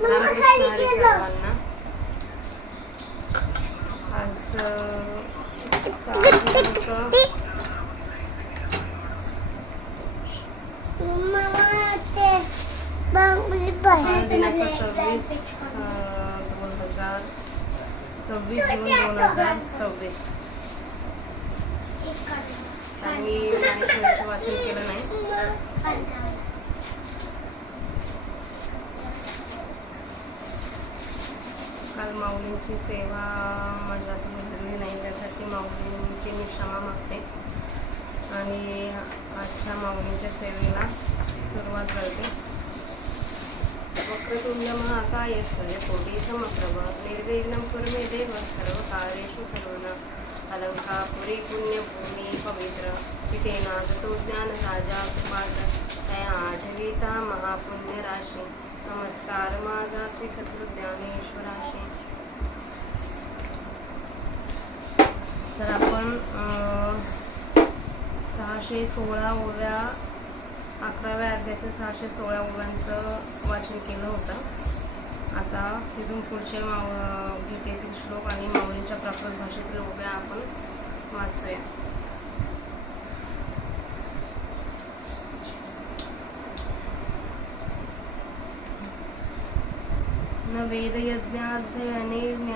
रामकृष्ण हरी सर्वांना. आज दिनांक 26 जून 2026. मी ज्ञानेश्वरीचं वाचन केलं नाही. काल माऊलींची सेवा माझ्यातून झाली नाही, त्यासाठी माऊलींची मी क्षमा मागते आणि आजच्या माऊलींच्या सेवेला सुरुवात करते. वक्रतुंड महाकाय सूर्यकोटी समप्रभ निर्विघ्नं कुरु मे देव सर्वकार्येषु सर्वदा. अलंकापुरी पुण्यभूमी पवित्र तिथेना ततो ज्ञान राजा सुपात्र तया आठविता महापुण्य राशी. नमस्कार माझा श्री सद्गुरु ज्ञानेश्वराशी. तर आपण 616 ओव्या 11व्या अध्यायातील 616 ओव्यांचं वाचन केलं होतं. आता तिथून पुढचे गीतेतील श्लोक आणि माऊलींच्या प्राकृत भाषेतील ओव्या आपण वाचूया. न वेदयज्ञाध्ययनेन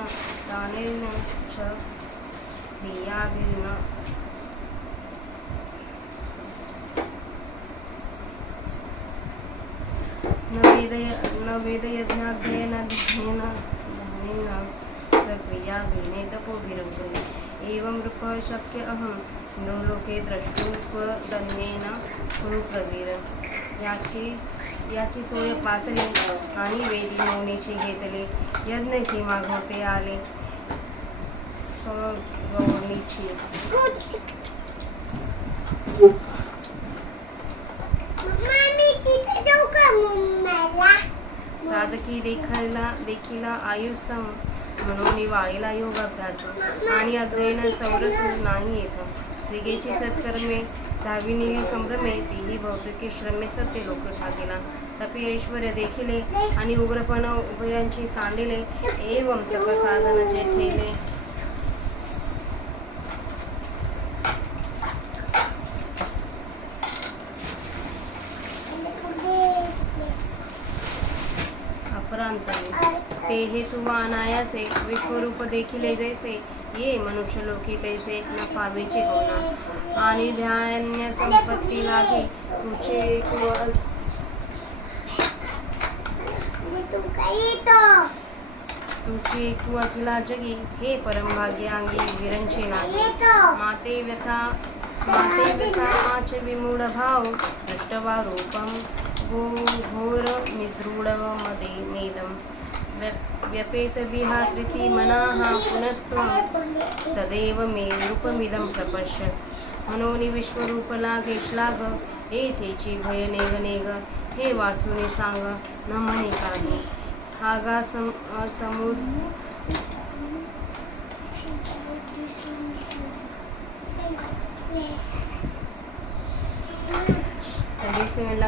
दानेन च धियाभिर्न न वेदयज्ञाध्ययनेन दानेन च क्रियाभिर्ने तपोभिरङ्गते. एवं रूपः शक्य अहं नो लोके द्रष्टुपदन्येन कुरु प्रवीर. याची सोय पातळी आणि वेदी मौनीची घेतले. यज्ञ की मागवते आले स्वगौणीची. साधकी देखील आयुष्य म्हणून वाळीला योग अभ्यास आणि अध्ययन सौरसूर नाही येत. श्रीगेची सत्कर्मे धाविनीली संभ्रमे तीही भौतिकी श्रमे सत्य लोक साधिला. तपी ऐश्वर्य देखिले आणि उग्रपण उभयांची सांडिले. एवं तपसाधन जे ठेले अपरांतरी ते हेतु अनायासे विश्वरूप देखिले जैसे ये मनुष्य लोकी तैसे न पावेचे होना. आणि ध्यान संपत्ती लागे तुझी कुवासिला जगी हे परमभाग्य अंगी विरंचे नाही. माते व्यथा माच विमूढ भाव दृष्टवा रूपम घोर मिद्रूढमदे मेदम. व्यपेत विहाकृती मनाः पुनस्त्वं तदेव मे रूपमिदं प्रपश्य. मनोनी विश्वरूप लागे श्लाघ येथेची भय नेग नेग. हे वाचूने सांग न म्हणे काही. हागा समुद्र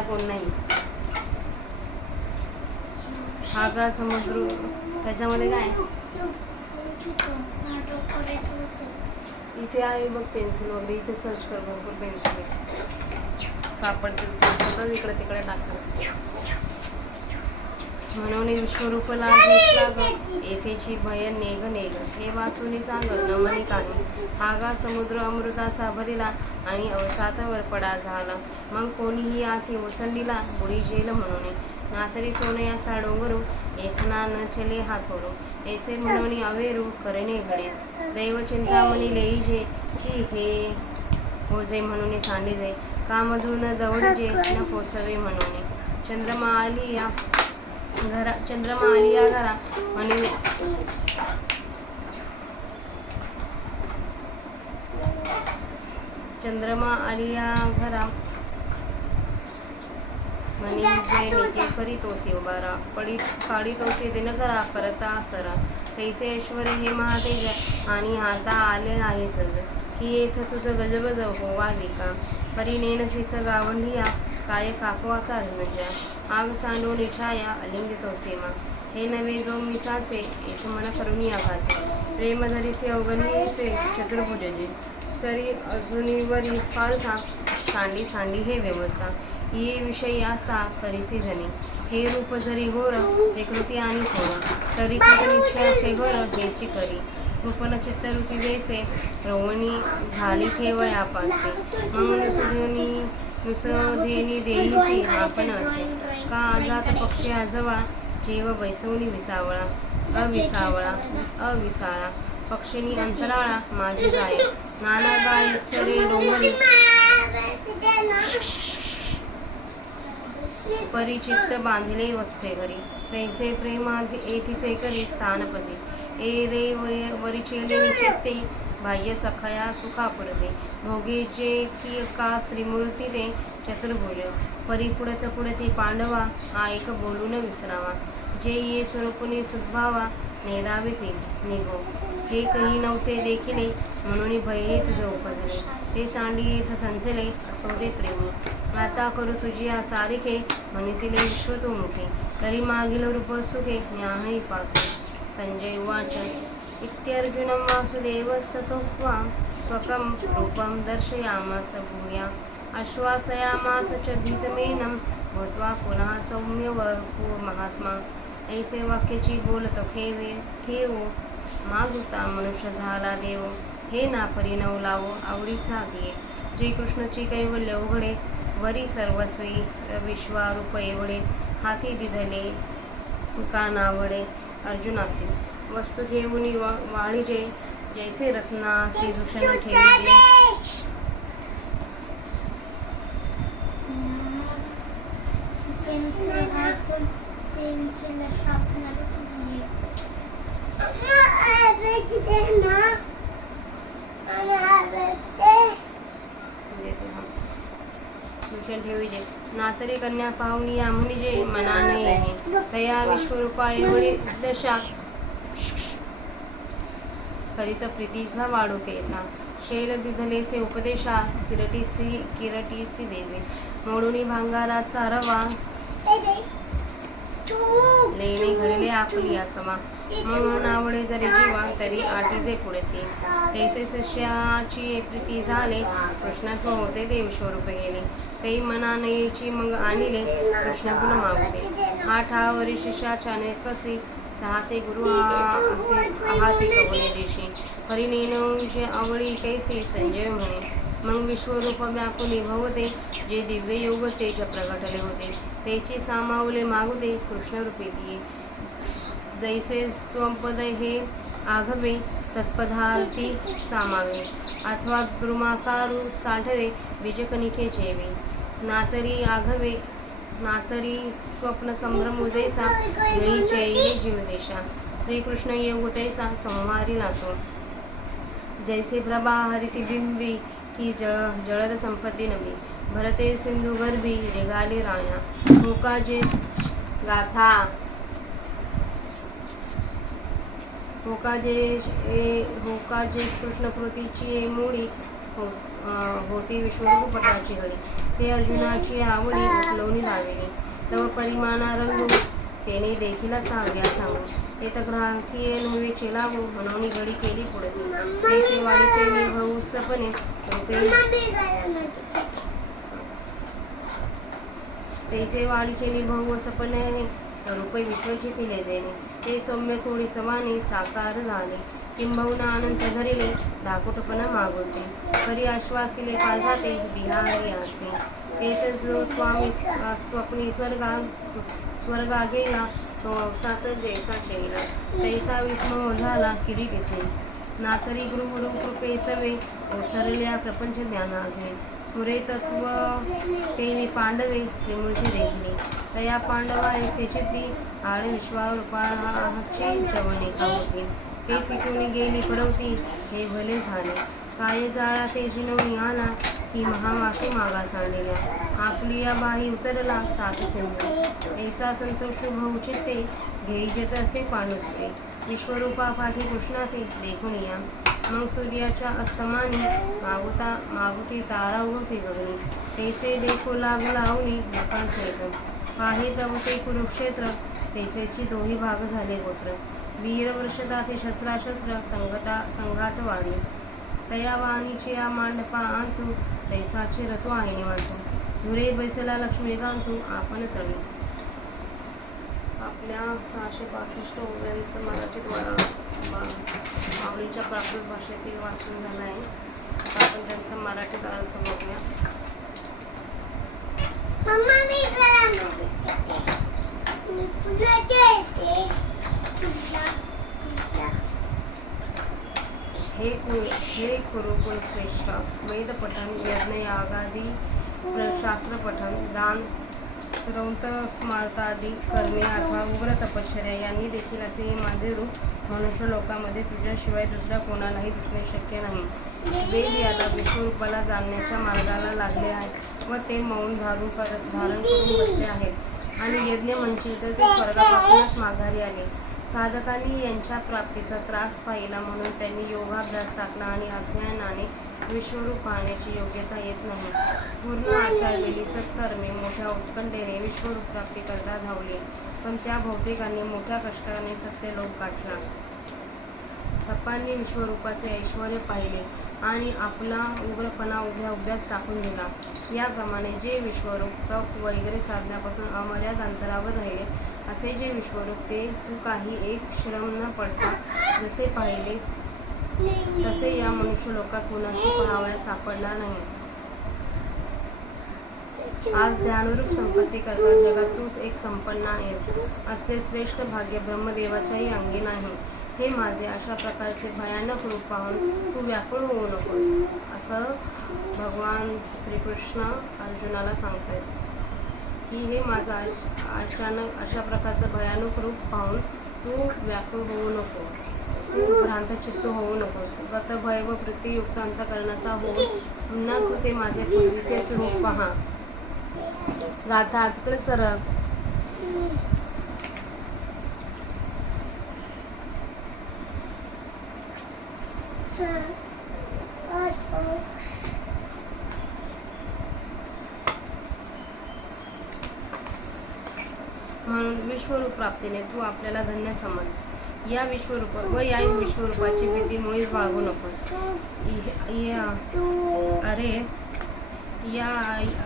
कोण नाही. हागा समुद्र त्याच्यामध्ये काय इथे आहे बघ पेन्सिल वगैरे. इथे सर्च कर, भरपूर पेन्सिल सापडतील. इकडे तिकडे टाकतात. म्हणून विश्वरूप लागे येथेची भय नेग नेग. हे वाचून सांग न म्हणे काही. हागा समुद्र अमृताचा भरिला आणि अवसातावर पडा झाला. मग कोणीही आती ओसंडीला बुडी जेल म्हणून. नाथरी सोनयाचा डोंगरू येसना न चले हाथोरू. ऐसे म्हणून अवेरू करणे घडे. दैव चिंतामणी लेईजे की हे ओझे म्हणून सांडिजे. कामधून दौडजे न पोचवे म्हणून. चंद्रमा आली या घरा आणि चंद्रमा आलिया घरा म्हणी जय निजे करी तोसी उबारा. पाडी तोसी दिनकरा करता सरा. तैसे ऐश्वर हे महातेज आणि आता आले आहे सज. की येथ तुझं गजबज होवा विका. परी नेन सिस गावंढिया काय काकवाचा धनंजया, आग सांडून छाया अलिंगितो सीमा, हे नवे जो मिसाचे एक मन करुणी आघाचे, प्रेम धरिसे अवगणीसे चतुर्भुजजी, तरी अजूनवरी पाळता सांडी सांडी हे व्यवस्था, ये विषयी असता करीसी धनी, हे रूप जरी घोर विकृती आणि थोर, तरी कृत निश्चयाचे घर हेची करी, कृपण चित्तरुती देसे रोवणी झाली ठेवया पासे, मग नुसधेनी देईसी आपण असे, का आजात पक्षी आजवळा जीव बैसवणी विसावळा अविसाळा, पक्षिणी अंतराळा माझी जाय, नाना गाय चरे डोंगरी, परिचित्त बांधिले वत्से घरी, तैसे प्रेमात येथिसे करी स्थानपदी, ए रे वरिचेले चित्ते बाह्य सखया सुखापुरते, भोगे जे की का श्रीमूर्ती दे चतुर्भुज, परिपुडत पुढते पांडवा ऐक बोलून विसरावा, जे ये स्वरूपुनी सुद्भावा नेदावे ते निघो, हे कही नव्हते देखिले म्हणून भये तुझे उपजले, ते सांडी येथ संचले असो दे प्रेम, आता करू तुझी या सारिखे म्हणितिले विश्व तो मुखे, तरी मागील रूप सुखे न्याही पाके. संजय उवाच इत्यर्जुनं वासुदेवस्तथोक्त्वा स्वकं रूपं दर्शयामास भूया, आश्वासयामास च भीतमेनं भूत्वा पुनः सौम्य महात्मा, ऐसे वाक्याची बोलतो खेवो मागुता मनुष्य झाला देव, हे ना परिणव लावो आवडी साधिये, श्रीकृष्णाची कैवल्य उघडे वरी सर्वस्वी विश्वारूप एवढे, हाती दिधले का नावडे अर्जुनासी, वस्तू घेऊनी वाळीजे जैसे रत्नासी दूषण ठेविजे, दूषण ठेविजे, नातरी कन्या पाहुणी या म्हणजे मनाने येणे, तया विश्वरूपा एवढे दशा करीत प्रीतीचा वाढू केसा, शैल दिधलेसे उपदेशा किरटीसी देवे, मोडुनी भांगाराचा रवा लेणे घडले आपली असमा, म्हणून आवडे जरी जीवा तरी आटीचे पुढते, तैसे शिष्याची प्रीती झाले कृष्णास होते ते विश्वरूप गेले, ते मनानयेची मग आणले कृष्ण गुण मागुते, हा ठावरी शिष्याच्या नेकसी सहाते गुरु असे आहाते कवने देशी, परिणेनोचे आवडी कैसे संजय म्हणे, मग विश्वरूप व्याकुनी भवते जे दिव्य योग तेज प्रगटले होते, तेची सामावले मागुते कृष्णरूपी दिये, जैसे स्वपद हे आघवे तत्पदार्थी सामावे, अथवा द्रुमाकारू साठवे बीजकणिके चेवे, नातरी आघवे नातरी स्वप्न संभ्रम जैसा वेळी चैले जीवदेशा, श्रीकृष्ण योग तैसा संहारी नाचो, जैसे प्रभा हरिती बिंबी की जळद संपत्ती नवी, भरते सिंधू गर्भी रेगाली राया, होकाजे गाथा होकाजे कृष्णकृतीची मूळी होती विश्वरूप पटाची हरी, ते अर्जुनाची आवडी उचलवणी लावली, तव परिमाणा रंगू तेने देखील सहाव्या सांगू, ते ग्राहकीये नव्हे चेलावो म्हणून गडी केली पुढे, तैसे वाडीचे निभवसपणे रूपे तैसे वाडीचे निभवसपणे रूपे विश्वची पिले जेणे, ते सौम्य थोडी सवाने साकार झाले, किंबहुना अनंत धरिले दाकुटपणा मागवते, करी आश्वासिले काळजाते बिहारी असे, तेच जो स्वामी स्वप्नी स्वर्गा गेला तो अवसात जैसा चैला, तैसा विस्मोह झाला किरीटिसे, नातरी गृहरूप कृपे सवे ओसरल्या प्रपंच ज्ञानाघे, पुरे तत्व तेने पांडवे श्रीमूर्ती देखली, तया पांडवा ऐसे चित्ती आळ विश्वारूपाचे जवणे होती, ते पिटून गेली परवती हे भले झाले, काय जाळा ते जिनवणी आला की महावाकी मागा सांडलेल्या, आपली या बाही उतरला सात सिंधू, ऐसा संतोष बहुचित्ते घेईजत असे पांडुसुते, विश्वरूपा पाठी कृष्णाते देखून या, मग सूर्याच्या अस्तमानी मागुती तारा उगवते गगनी, तैसे देखू लाग लावणी नकांक्षेत्र. पाहे तव ते कुरुक्षेत्र, तैसेची दोही भाग झाले गोत्र. वीर वर्षदाते शस्त्राशस्त्र, संघाट वाढले. तया वाणीची या मांडपा आणतू, तैसाचे रतो आहे निवांतू. धुरे बैसला लक्ष्मीकांतू, आपण तळी. आपल्या 665 ओव्यांचं मराठीत माऊलींच्या प्राकृत भाषेतील वाचन झालं आहे. आता आपण त्यांचा मराठीत अर्थ बघूया. हे कुरुकुल श्रेष्ठ, वेद पठन, यज्ञ यागादी शास्त्र पठन, दान श्रौत स्मार्तादी कर्मे अथवा उग्र तपश्चर्या यांनी देखील असे हे माझे रूप मनुष्य लोकांमध्ये तुझ्याशिवाय दुसऱ्या कोणालाही दिसणे शक्य नाही. वेद याला विश्वरूपाला जाणण्याच्या मार्गाला लागले आहे व ते मौन धारण करून बसले आहेत. आणि यज्ञ म्हणशील तर ते स्वर्गापासूनच माघारी आले. साधकांनी यांच्या प्राप्तीचा त्रास पाहिला म्हणून त्यांनी योगाभ्यास टाकला आणि अज्ञानाने विश्वरूप पाहण्याची योग्यता येत नाही. पूर्ण आचरलेली सत्कर्मे मोठ्या उत्कंठेने विश्वरूप प्राप्ती करता धावली, पण त्या भौतिकांनी मोठ्या कष्टाने सत्यलोक गाठला. तपांनी विश्वरूपाचे ऐश्वर पाहिले आणि आपला उग्रपणा उभ्यास टाकून दिला. याप्रमाणे जे विश्वरूप तप वगैरे साधण्यापासून अमर्याद अंतरावर राहिले, असे जे विश्वरूप ते तू काही एक श्रम न पडता जसे पाहिलेस तसे या मनुष्य लोकात कुणाशी पाहावयास सापडणार नाही. आज ध्यानरूप संपत्ती करता जगात तूच एक संपन्न आहेस. असले श्रेष्ठ भाग्य ब्रह्मदेवाच्याही अंगी नाही. हे माझे अशा प्रकारचे भयानक रूप पाहून तू व्याकुळ होऊ नकोस, असं भगवान श्रीकृष्ण अर्जुनाला सांगतायत की हे माझा अचानक अशा प्रकारचं भयानक रूप पाहून तू व्याकुळ होऊ नको, तू भ्रांत चित्त होऊ नकोस. गत भय व वृत्तीयुक्त अंतःकरणाचा होऊन पुन्हा तू ते माझे पूर्वीचे स्वरूप पहा. गाथा तिकडे सरक. म्हणून विश्वरूप प्राप्तीने तू आपल्याला धन्य समज. या विश्वरूपाची भीती मुळीच बाळगू नकोस.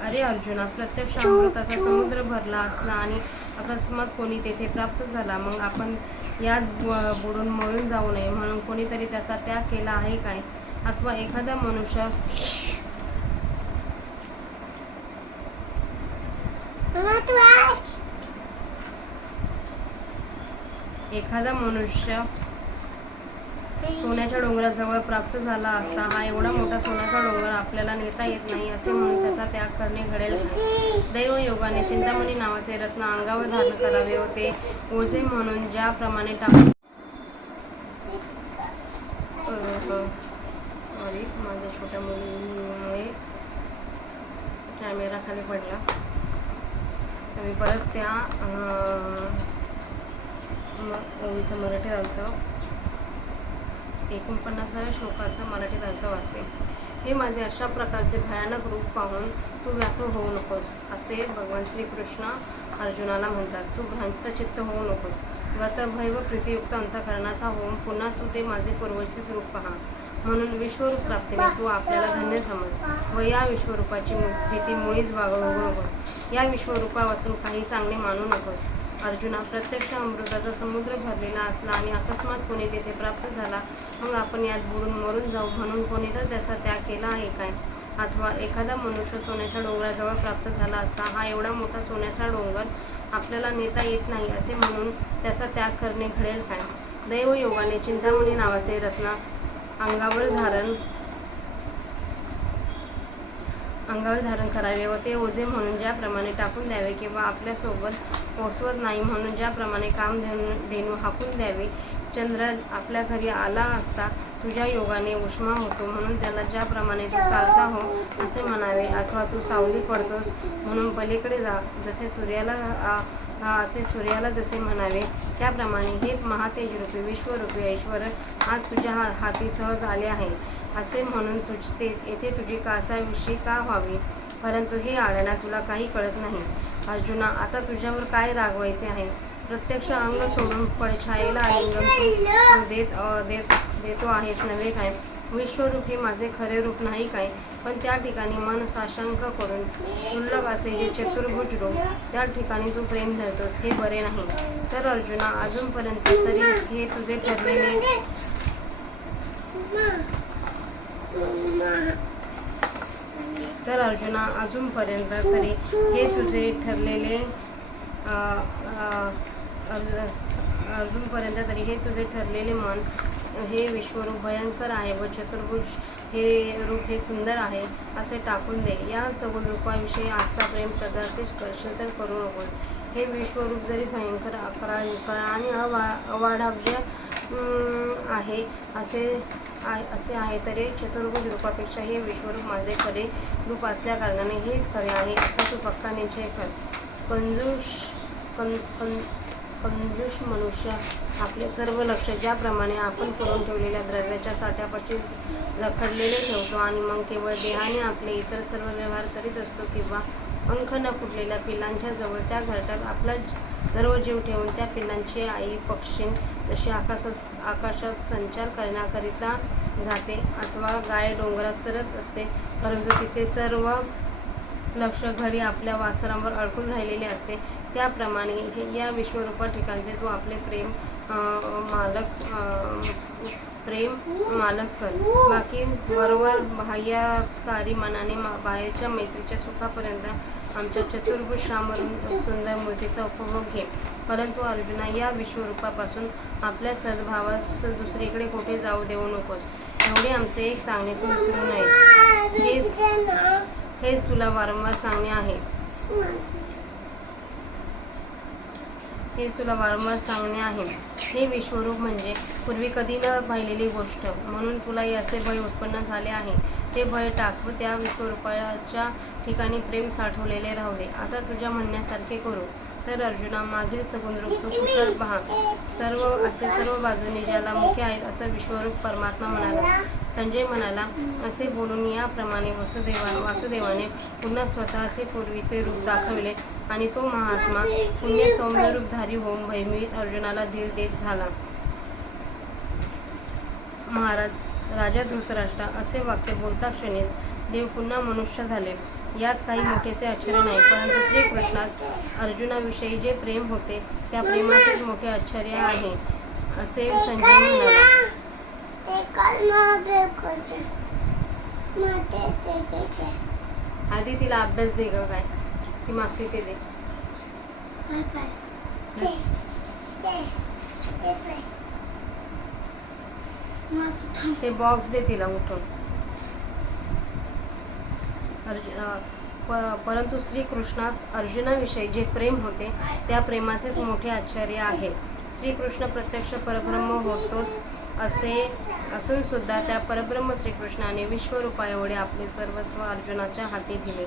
अरे अर्जुना, प्रत्यक्ष अमृताचा समुद्र भरला असला आणि अकस्मात कोणी तेथे प्राप्त झाला, मग आपण यात बुडून मरून जाऊ नये म्हणून कोणीतरी त्याचा त्याग केला आहे काय? अथवा एखादा मनुष्य सोन्याच्या डोंगराजवळ प्राप्त झाला असता हा एवढा मोठा सोन्याचा डोंगर आपल्याला नेता येत नाही असे म्हणून त्याचा त्याग करणे घडेल नाही. दैवयोगाने चिंतामणी नावाचे रत्न अंगावर धारण करावे होते ओझे म्हणून ज्याप्रमाणे माझ्या छोट्या मुलीमुळे कॅमेरा खाली पडला, तर मी परत त्या ओवीचं मराठी अर्थ 49व्या श्लोकाचा मराठीत अर्थ वाचते. हे माझे अशा प्रकारचे भयानक रूप पाहून तू व्याकुळ होऊ नकोस, असे भगवान श्रीकृष्ण अर्जुनाला म्हणतात. तू भ्रांत चित्त होऊ नकोस. गत भय व प्रीतियुक्त अंतःकरणाचा होऊन पुन्हा तू ते माझे पूर्वचे स्वरूप पहा. म्हणून विश्वरूप प्राप्तीने तू आपल्याला धन्य समज व या विश्वरूपाची भीती मुळीच बाळगू नकोस. या विश्वरूपापासून काही चांगले मानू नकोस. अर्जुना, प्रत्यक्ष अमृताचा समुद्र भरलेला असला आणि अकस्मात कोणी तेथे प्राप्त झाला, मग आपण यात बुडून मरून जाऊ म्हणून कोणी तर त्याचा त्याग केला आहे काय? अथवा एखादा मनुष्य सोन्याच्या डोंगराजवळ प्राप्त झाला असता हा एवढा मोठा सोन्याचा डोंगर आपल्याला नेता येत नाही असे म्हणून त्याचा त्याग करणे घडेल काय? दैवयोगाने चिंतामणी नावाचे रत्न अंगावर धारण करावे व ते ओझे म्हणून ज्याप्रमाणे टाकून द्यावे किंवा आपल्यासोबत पोचवत नाही म्हणून ज्याप्रमाणे कामधेनू हाकून द्यावी. चंद्र आपल्या घरी आला असता तुझ्या योगाने उष्मा होतो म्हणून त्याला ज्याप्रमाणे तू चालता हो असे म्हणावे. अथवा तू सावली पडतोस म्हणून पलीकडे जा जसे सूर्याला जसे म्हणावे. त्याप्रमाणे हे महातेजरूपी विश्वरूपी ऐश्वर आज तुझ्या हाती सहज आले आहे असे म्हणून येथे तुझी कासाविषयी का व्हावी? परंतु हे आळ्याला तुला काही कळत नाही. अर्जुना, आता तुझ्यावर काय रागवायचे आहे? प्रत्यक्ष अंग सोडून पडछायेला आलिंगन देतो आहेस नव्हे काय? विश्वरूप हे माझे खरे रूप नाही काय? पण त्या ठिकाणी मन साशंक करून क्षुल्लक असे जे चतुर्भुज रूप, त्या ठिकाणी तू प्रेम धरतोस हे बरे नाही. तर अर्जुना, अजूनपर्यंत तरी हे तुझे ठरलेले मन हे विश्वरूप भयंकर आहे व चतुर्भुज हे रूप हे सुंदर आहे असे टाकून दे. या सगुण रूपाविषयी आस्था प्रेम कदाचित करशील तर करू नकोस. हे विश्वरूप जरी भयंकर अकराळ आणि अवाढव्य आहे असे आहे तरी चतुर्भुज रूपापेक्षा हे विश्वरूप माझे खरे रूप असल्या कारणाने हेच खरे आहे असा तू पक्का निश्चय कर. कंजूष मनुष्य आपले सर्व लक्ष ज्याप्रमाणे आपण करून ठेवलेल्या द्रव्याच्या साठ्यापाशी जखडलेले ठेवतो आणि मग केवळ देहाने आपले इतर सर्व व्यवहार करीत असतो, किंवा पंख न फुटलेल्या पिल्लांच्या जवळ त्या घरट्यात आपला सर्व जीव ठेवून त्या पिल्लांची आई पक्षी जशी आकाशात संचार करण्याकरिता जाते, अथवा गाय डोंगरात चरत असते परंतु तिचे सर्व लक्ष घरी आपल्या वासरांवर अडकून राहिलेले असते, त्याप्रमाणे या विश्वरूपा ठिकाणचे तू आपले प्रेम मालक कर. बाकी वरवर बाह्यकारी मनाने बाहेरच्या मैत्रीच्या सुखापर्यंत आमच्या चतुर्भुज श्यामरून सुंदर मूर्तीचा उपभोग घे. परंतु अर्जुना, या विश्वरूपापासून आपल्या सद्भावास दुसरीकडे कुठे जाऊ देऊ नकोस. एवढे आमचे एक सांगणे तू विसरू नयेस. हेच तुला वारंवार सांगणे आहे. हे विश्वरूप म्हणजे पूर्वी कधी न पाहिलेली गोष्ट, म्हणून तुला याचे भय उत्पन्न झाले आहे. ते भय टाक व त्या विश्वरूपाच्या ठिकाणी प्रेम साठवलेले राहू दे. आता तुझ्या म्हणण्यासारखे करू. तर अर्जुना, मागील सगुण रूप तू कुशल पहा. सर्व बाजूने ज्याला मुखे आहेत असा विश्वरूप परमात्मा म्हणाला. संजय म्हणाला, असे बोलून याप्रमाणे वासुदेवाने पुन्हा स्वतःचे पूर्वीचे रूप दाखविले आणि तो महात्मा पुण्य सौम्य रूपधारी होऊन भयभीत अर्जुनाला धीर देत झाला. महाराज, राजा धृतराष्ट्र, असे वाक्य बोलता क्षणीच देव पुन्हा मनुष्य झाले. यात काही मोठेसे आश्चर्य नाही, परंतु श्रीकृष्णास अर्जुनाविषयी जे प्रेम होते त्या प्रेमाचेच मोठे आश्चर्य आहे असे संजय म्हणाला. आधी तिला अभ्यास दे ग, काय ती मागते ते दे. ते बॉक्स दे तिला उठून. परंतु श्रीकृष्णास अर्जुनाविषयी जे प्रेम होते त्या प्रेमाचेच मोठे आश्चर्य आहे. श्रीकृष्ण प्रत्यक्ष परब्रह्म होतोच असे असून सुद्धा त्या परब्रह्म श्रीकृष्णाने विश्वरूपा एवढे आपले सर्वस्व अर्जुनाच्या हाती दिले.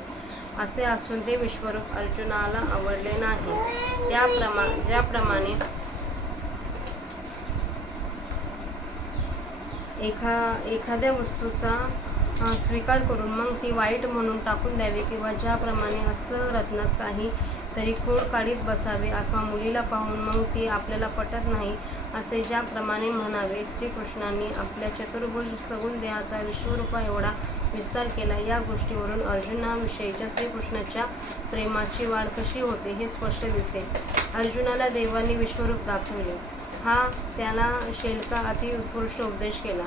असे असून ते विश्वरूप अर्जुनाला आवडले नाही. ज्याप्रमाणे एखाद्या वस्तूचा स्वीकार करून मग ती वाईट म्हणून टाकून द्यावी, किंवा ज्याप्रमाणे असं रत्नात काही तरी खोड काढीत बसावे अथवा मुलीला पाहून मग ती आपल्याला पटत नाही असे ज्याप्रमाणे म्हणावे, श्रीकृष्णांनी आपल्या चतुर्भुज सगुण देहाचा विश्वरूपा एवढा विस्तार केला. या गोष्टीवरून अर्जुनाविषयीच्या श्रीकृष्णाच्या प्रेमाची वाढ कशी होते हे स्पष्ट दिसते. अर्जुनाला देवांनी विश्वरूप दाखवले. हा त्याला शेल्का अति उत्कृष्ट उपदेश केला.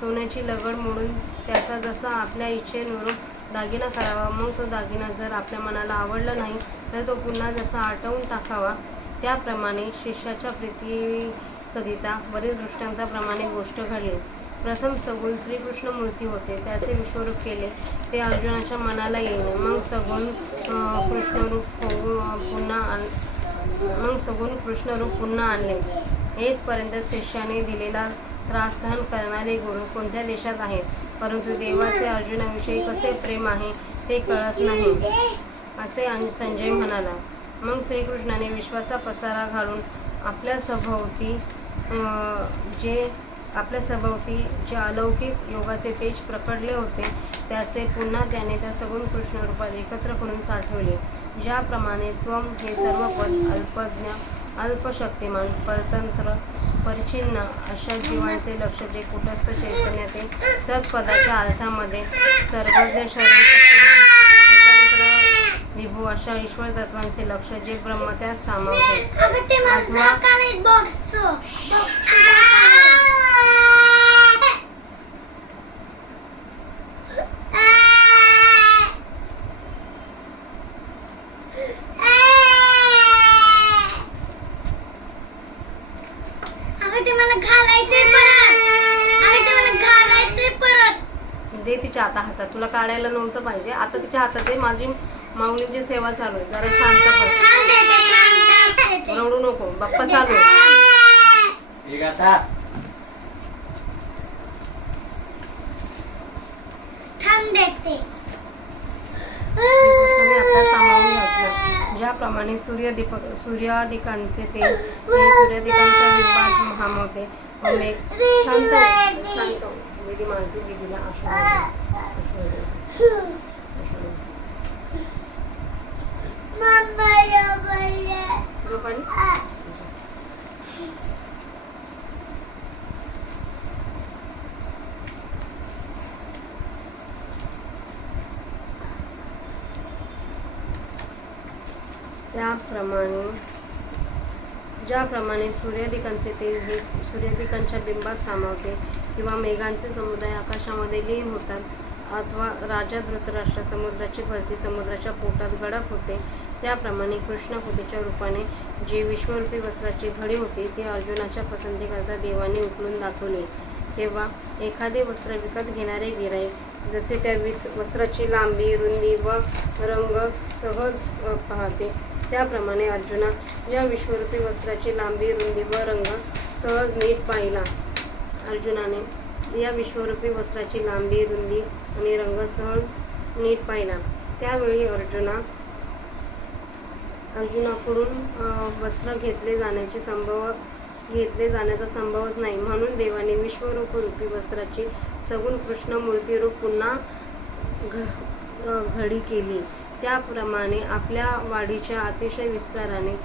सोन्याची लगड मोडून त्याचा जसा आपल्या इच्छेनुरूप दागिना करावा, मग तो दागिना जर आपल्या मनाला आवडला नाही तर तो पुन्हा जसा आटवून टाकावा, त्याप्रमाणे शिष्याच्या प्रीतीकरिता बरेच दृष्टांताप्रमाणे गोष्ट घडली. प्रथम सगुण श्रीकृष्ण मूर्ती होते, त्याचे विश्वरूप केले ते अर्जुनाच्या मनाला येईल. मग सगुण कृष्णरूप पुन्हा आणले. येथपर्यंत शिष्याने दिलेला त्रास सहन करणारे गुरु कोणत्या देशात आहेत, परंतु देवाचे अर्जुनाविषयी कसे प्रेम आहे ते कळत नाही असे संजय म्हणाला. मग श्रीकृष्णाने विश्वाचा पसारा घालून आपल्या सभोवती जे अलौकिक योगाचे तेज प्रकटले होते त्याचे पुन्हा त्याने त्या सगुण कृष्ण रूपात एकत्र करून साठवले. ज्याप्रमाणे त्वम हे सर्व पद अल्पज्ञ, अल्पशक्तिमान, परतंत्र, परिच्छिन्न अशा जीवांचे लक्ष जे कुटस्थ चैतन्याचे तत्पदाच्या अर्थामध्ये सर्वज्ञ, सर्वशक्तिमान, स्वतंत्र, विभू अशा ईश्वर तत्वांचे लक्ष जे ब्रह्म त्यात सामावते. दे तिच्या हातात. तुला काढायला नव्हतं पाहिजे, आता तिच्या हातात दे. माझी माऊलींची सेवा चालू आहे, जरा शांत बस, रडू नको. बाप्पा चालू आहे. आता सामावून घातलं. ज्याप्रमाणे सूर्यादिकांचे तेज सूर्यादिकांच्या बिंबात महामोठे शांत दीदी मानती दीदीला ज्याप्रमाणे सूर्यादिकांचे तेज हे सूर्यादिकांच्या बिंबात सामावते किंवा मेघांचे समुदाय आकाशामध्ये लीन होतात अथवा राजा धृतराष्ट्र समुद्राची भरती समुद्राच्या पोटात गडप होते, त्याप्रमाणे कृष्णाकृतीच्या रूपाने जी विश्वरूपी वस्त्राची घडी होती ती अर्जुनाच्या पसंतीकरता देवाने उकलून दाखवली. तेव्हा एखादे वस्त्र विकत घेणारे गिराईक जसे त्या वस्त्राची लांबी, रुंदी व रंग सहज पाहते, त्याप्रमाणे अर्जुना या विश्वरूपी वस्त्राची लांबी, रुंदी व रंग सहज नीट पाहिला. अर्जुनाने या विश्वरूपी वस्त्राची लांबी, रुंदी आणि रंग सहज नीट पाहिला. त्यावेळी अर्जुनाकडून वस्त्र घेतले जाण्याचा संभवच नाही. म्हणून देवाने विश्वरूपी वस्त्राची सगुण कृष्ण मूर्तिरूप पुन्हा घडी केली. त्याप्रमाणे आपल्या वाढीच्या अतिशय विस्ताराने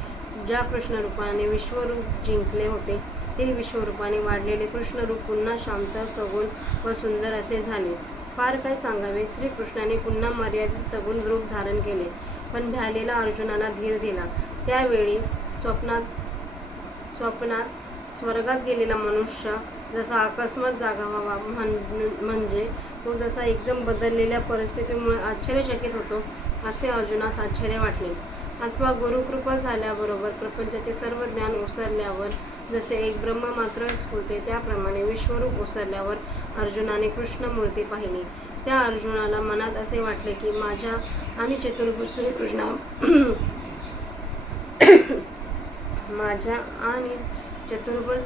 ज्या कृष्णरूपाने विश्वरूप जिंकले होते ते विश्वरूपाने वाढलेले कृष्णरूप पुन्हा शांत, सगुण व सुंदर असे झाले. फार काय सांगावे. श्रीकृष्णाने पुन्हा मर्यादित सगुण रूप धारण केले, पण भ्यालेला अर्जुनाला धीर दिला. त्यावेळी स्वप्नात स्वर्गात गेलेला मनुष्य जसा अकस्मात जागा व्हावा म्हणजे तो जसा एकदम बदललेल्या परिस्थितीमुळे आश्चर्यचकित होतो असे अर्जुनास आश्चर्य वाटले. अथवा गुरुकृपा झाल्याबरोबर प्रपंचाचे सर्व ज्ञान ओसरल्यावर जसे एक ब्रह्म मात्र स्फुरते, त्याप्रमाणे विश्वरूप ओसरल्यावर अर्जुनाने कृष्णमूर्ती पाहिली. त्या अर्जुनाला मनात असे वाटले की माझ्या आणि चतुर्भुज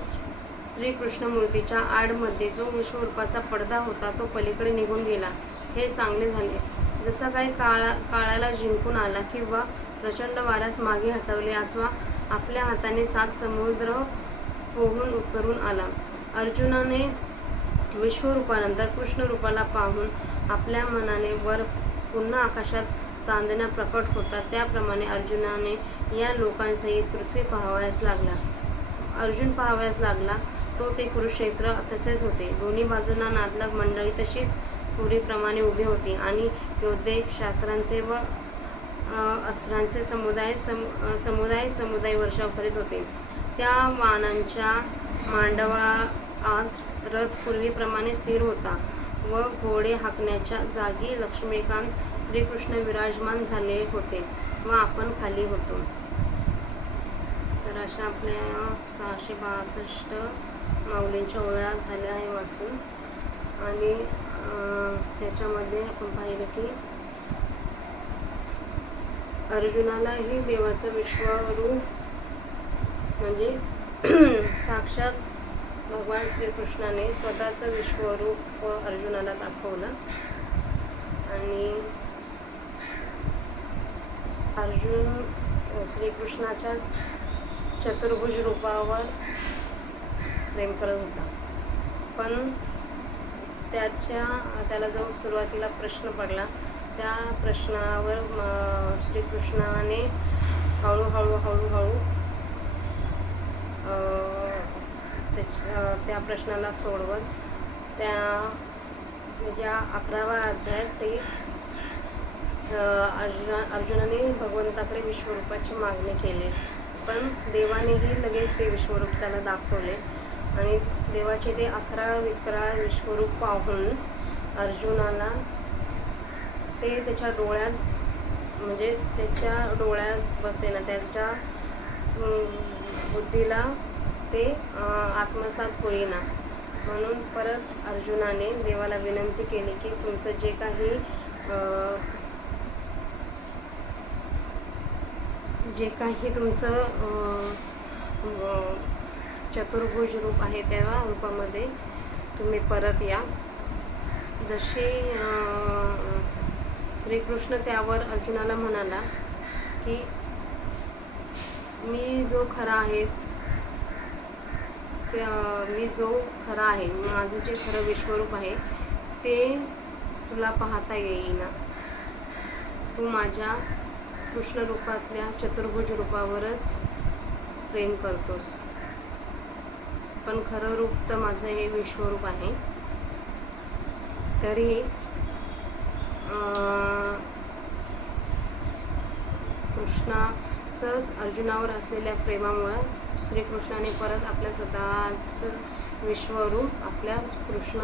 श्रीकृष्णमूर्तीच्या आडमध्ये जो विश्वरूपाचा पडदा होता तो पलीकडे निघून गेला. हे चांगले झाले. जसा काही काळाला जिंकून आला किंवा प्रचंड वाऱ्यास मागे हटवले अथवा आपल्या हाताने 7 समुद्र पोहून उतरून आला. अर्जुनाने विश्वरूपानंतर कृष्णरूपाला पाहून आपल्या मनाने वर पुन्हा आकाशात चांदण्या प्रकट होतात, त्याप्रमाणे अर्जुनाने या लोकांसहित पृथ्वी पाहावयास लागला. अर्जुन पाहावयास लागला तो ते कुरुक्षेत्र तसेच होते. दोन्ही बाजूंना नादलग मंडळी तशीच पूर्वीप्रमाणे उभी होती आणि योद्धे शस्त्रांचे व अस्त्रांचे समुदाय वर्षाव करीत होते. त्या वाहनांच्या मांडवात रथ पूर्वीप्रमाणे स्थिर होता व घोडे हाकण्याच्या जागी लक्ष्मीकांत श्रीकृष्ण विराजमान झाले होते व आपण खाली होतो. तर अशा आपल्या 662 माऊलींच्या ओळ्या झाल्या आहे वाचून. आणि त्याच्यामध्ये आपण पाहिलं की अर्जुनालाही देवाचं विश्वरूप म्हणजे साक्षात भगवान श्रीकृष्णाने स्वतःचं विश्वरूप अर्जुनाला दाखवलं आणि अर्जुन श्रीकृष्णाच्या चतुर्भुज रूपावर प्रेम करत होता. पण त्याला जो सुरुवातीला प्रश्न पडला त्या प्रश्नावर श्रीकृष्णाने हळूहळू त्या प्रश्नाला सोडवत या 11व्या अध्यायात ते अर्जुनाने भगवंताकडे विश्वरूपाची मागणी केली, पण देवानेही लगेच ते विश्वरूप त्याला दाखवले आणि देवाचे ते 11 विकराळ विश्वरूप पाहून अर्जुनाला ते त्याच्या डोळ्यात म्हणजे त्याच्या डोळ्यात बसेना, त्याच्या बुद्धीला ते आत्मसात होईना. म्हणून परत अर्जुनाने देवाला विनंती केली की तुमचं जे काही तुमचं चतुर्भुज रूप आहे त्या रूपामध्ये तुम्ही परत या. जशी श्रीकृष्ण त्यावर अर्जुनाला म्हणाला की मी जो खरा आहे, माझं जे खरं विश्वरूप आहे ते तुला पाहता येईना. तू माझ्या कृष्ण रूपातल्या चतुर्भुज रूपावरच प्रेम करतोस, पण खरं रूप तर माझं हे विश्वरूप आहे. तरी कृष्णाचं अर्जुनावर असलेल्या प्रेमामुळं श्रीकृष्णाने परत आपल्या स्वतःचं विश्वरूप आपल्या कृष्ण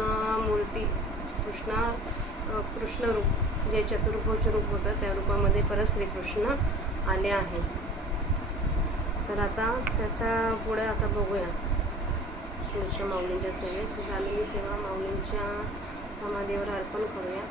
रूप जे चतुर्भुज रूप होतं त्या रूपामध्ये परत श्रीकृष्ण आले आहेत. तर आता त्याच्या पुढे आता बघूया कृष्ण माऊलींच्या सेवेत. झालेली सेवा माऊलींच्या समाधीवर अर्पण करूया.